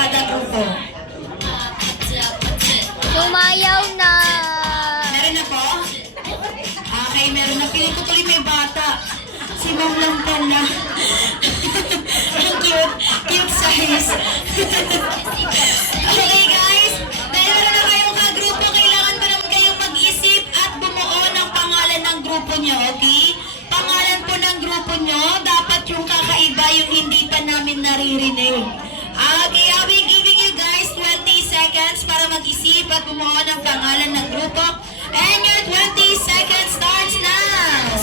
kada grupo. Sumayaw na. Meron na po? Okay, meron na. Piling ko tuloy may bata. Si Ma'am lang pala. Ang cute. Cute size. Okay guys, dahil meron na kayong kagrupo, kailangan pa naman kayong mag-isip at bumuo ng pangalan ng grupo nyo, okay? Pangalan po ng grupo nyo, dapat yung kakaiba, yung hindi pa namin naririnig. Okay, I'll be giving you guys 20 seconds para mag-isip at bumuo ng pangalan ng grupo. And your 20 seconds starts now!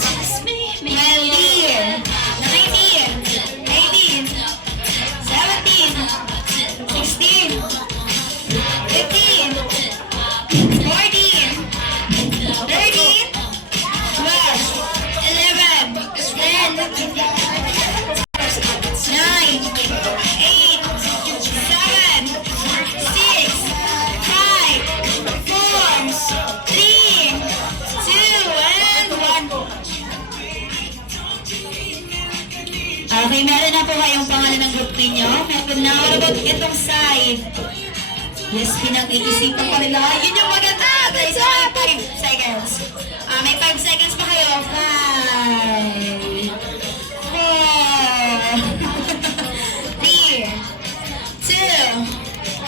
20, 19, 18, 17, 16, 15, 14, 13, 12, 11, 10, 9, 8, 7, 6, 5, 4, 3, 2, and 1. Okay, meron na po kayong pangalan ng group ninyo. Now, what about itong side? Yes, pinag-iisipan pa nila. Yun yung maganda! Guys, may 5 seconds. May 5 seconds pa kayo. 5, 4, 3, 2,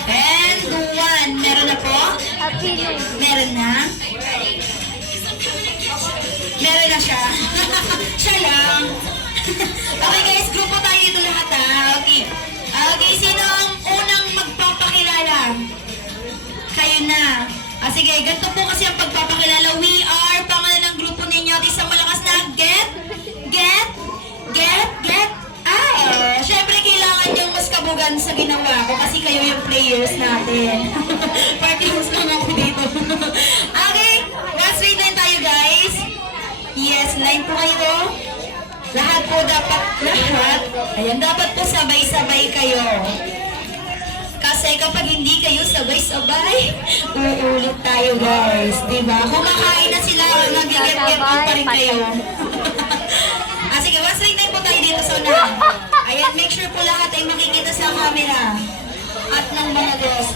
and 1. Meron na po? Happy New Year. Meron na? Meron na siya. Siya lang. Okay guys, grupo tayo dito lahat ha. Okay. Okay, sino ang unang magpapakilala? Kayo na. Sige, ganito po kasi ang pagpapakilala. We are, pangalan ng grupo ninyo. Isang malakas na get out. Syempre, kailangan yung mas kabugan sa ginawa ko kasi kayo yung players natin. Party host lang ako dito. Okay, last read line tayo guys. Yes, line po kayo. Lahat po dapat, ayan, dapat po sabay-sabay kayo. Kasi kapag hindi kayo sabay-sabay, uulit tayo guys. Diba? Kumakain na sila, nag-get-get pa rin kayo. Sige, once line po tayo dito sa unahan. Ayan, make sure po lahat ay makikita sa camera. At ng mga guest.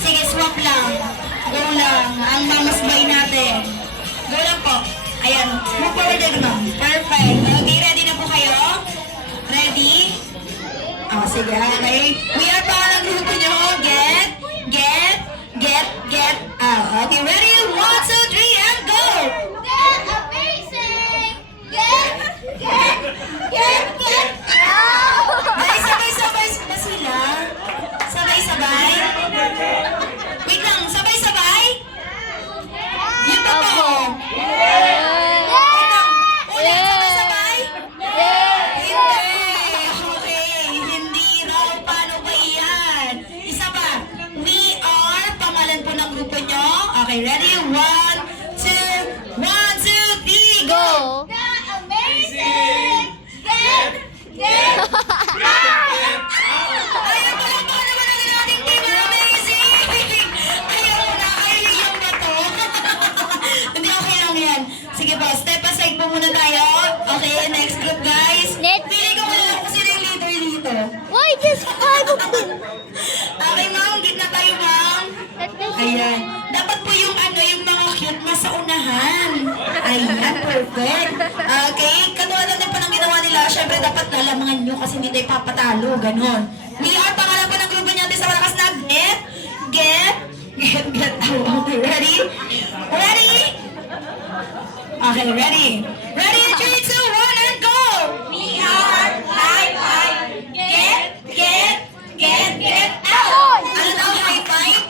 Sige, swap lang. Go lang. Ang mamasbay natin. Go lang po. Ayan, move forward din ma'am. Perfect. Okay, ready na po kayo? Ready? Sige, okay. We are pangalan ng grupo nyo. Get out. Okay, ready? 1, 2, 3, and go! Get amazing! Get out! Guys, sabay-sabay ba sila? Sabay-sabay? Wait lang, sabay-sabay? Yun pa po. Okay, ready? 1, 2, 3, go! Get amazing! Get Ayaw ko lang baka naman ang ating team na amazing! Ayaw na, ayaw ba to? Hindi, okay lang yan. Sige po, step aside po muna tayo. Okay, next group guys. Pili ko lang kung sino yung leader dito. Why just 5 of them? Okay ma'am, gitna tayo ma'am. Ayan. Dapat po yung yung mga cute na sa unahan. Ayan, perfect. Okay, katulad din po ng ginawa nila. Siyempre, dapat lalamangan nyo kasi hindi tayo papatalo. Ganon. We are, pangalan po ng grupo natin sa malakas na get out. Okay, ready? Ready? Okay, ready? Ready? 3, 2, 1, and go! We are high five. Get out! Ano daw, high five?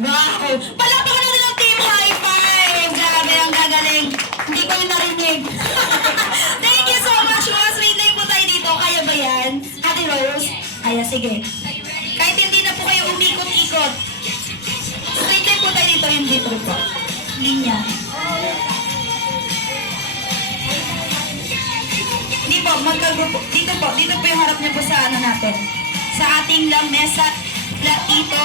Wow! Palapakan natin ang team high five! Grabe, ang gagaling. Hindi ko yung narinig. Thank you so much. Mas reading po tayo dito. Kaya ba yan? Ate Rose? Ayan, sige. Kahit hindi na po kayo umikot-ikot. Straight line po tayo dito. Yung dito po. Linya. Hindi po, magkagrupo. Dito po yung harap niyo po sa ano natin. Sa ating lamesa. Ito.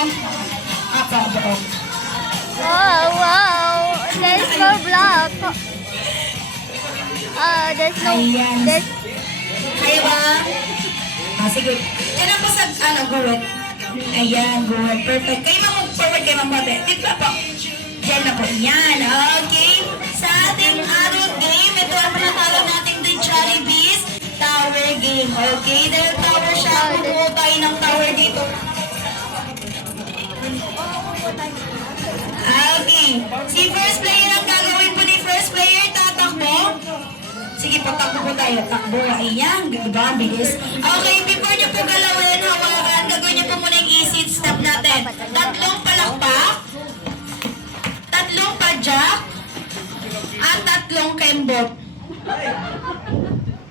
Wow! There's no block. There's no... Ayan. There's... Kaya ba? Sige. Yan po sa, gurot. Ayan, good. Perfect. Kayo ma'am, forward kayo ma'am bote. Dito po. Yan na po. Yan. Okay. Sa ating araw game, ito ang panatalo natin the Jollibee's Tower Game. Okay. Dahil tower siya, bubuo tayo ng tower dito. Okay. Si first player ang gagawin po ni first player, tatakbo. Sige po, takbo po tayo. Takbo. Ayan. Diba? Ang bilis. Okay. Before niyo po galawin, hawakan, gagawin niyo po muna yung easy step natin. Tatlong palakpak, tatlong padyak, at tatlong kembot.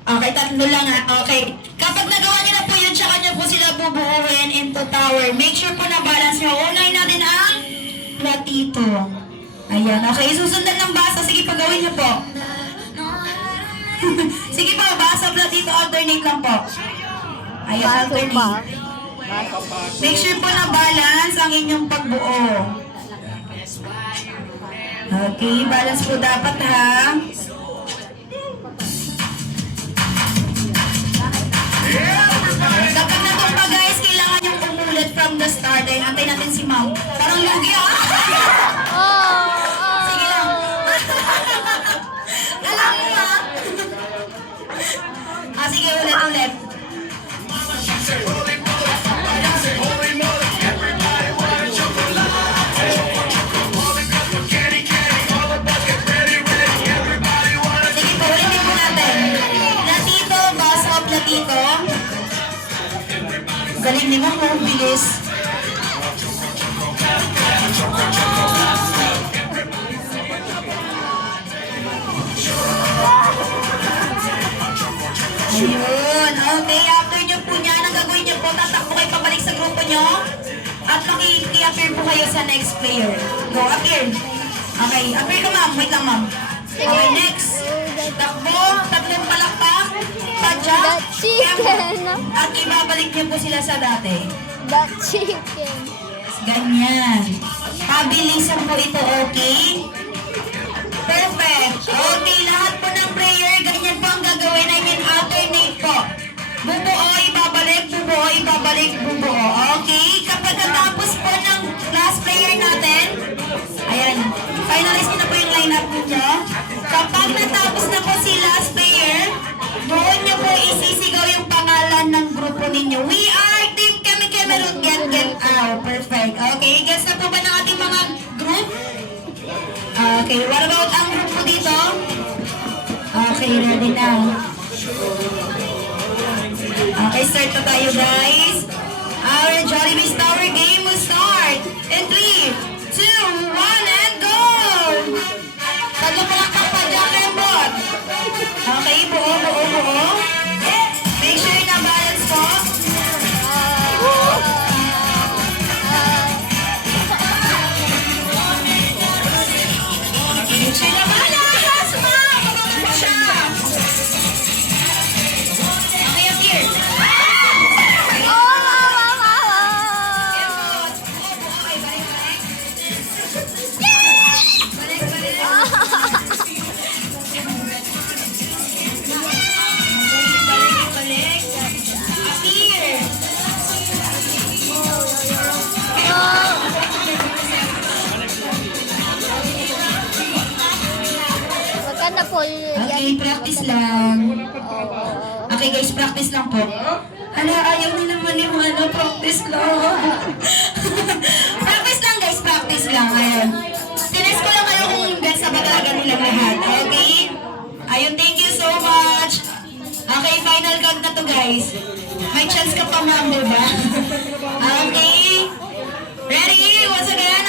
Okay, tatlo lang ha. Okay. Kapag nagawa niyo na po yun, tsaka niyo po sila bubuuin into tower. Make sure po na balance niyo. Unahin natin ang platito. Ayan. Okay, susundan ng basa. Sige, pagawin niyo po. Sige po, basa platito. Alternate lang po. Ayan, alternate. Make sure po na balance ang inyong pagbuo. Okay, balance po dapat ha. Kapag natumpa guys, kailangan yung umulit from the start. Ay, antay natin si ma'am. Parang lugi ah! Sige lang. Alam mo ah. Sige, ulit. Sige po, ulitin po natin. Platito, basa o platito. Galing ni ma'am, ang bilis. Ayun. Okay, after nyo po niyan, ang gagawin nyo po, tatakbo kayo pabalik sa grupo nyo. At maki-appear po kayo sa next player. Go, appear. Okay, appear ka ma'am. Wait lang ma'am. Okay, next. Takbo, tatlong palakpak, padyak, That chicken. at ibabalik niyo po sila sa dati. That chicken. Ganyan. Pabilisan po ito, okay? Perfect. Okay, lahat po ng player, ganyan po ang gagawin. I mean, alternate po. Bubuo, ibabalik, bubuo, ibabalik, bubuo. Okay? Kapag natapos po ng last player natin, ayan, finalize niyo na po yung lineup niyo. Kapag natapos na po si last player, doon niyo po isisigaw yung pangalan ng grupo ninyo. We are Team Kemi Kemerut Get Out. Perfect. Okay, guess na po ba ng ating mga group? Okay, what about ang group po dito? Okay, ready na. Okay, start na tayo guys. Our Jollibee's Tower game will start in 3, 2, 1, and go! Talo pa lang kapadyak and bot. Okay, buo. Make sure na balance po. Make sure na balance, ma'am! Maganda siya. Okay, appear. Maganda po yan. Okay, practice lang. Okay guys, practice lang po. Hala, ayaw ni naman yung practice lang. Practice lang guys, practice lang. Ayan. Tinest ko lang kayo kung gets ba talaga nilang lahat. Okay? Ayun, thank you so much. Okay, final count na to guys. May chance ka pa ma'am, diba? Okay. Ready? Once again,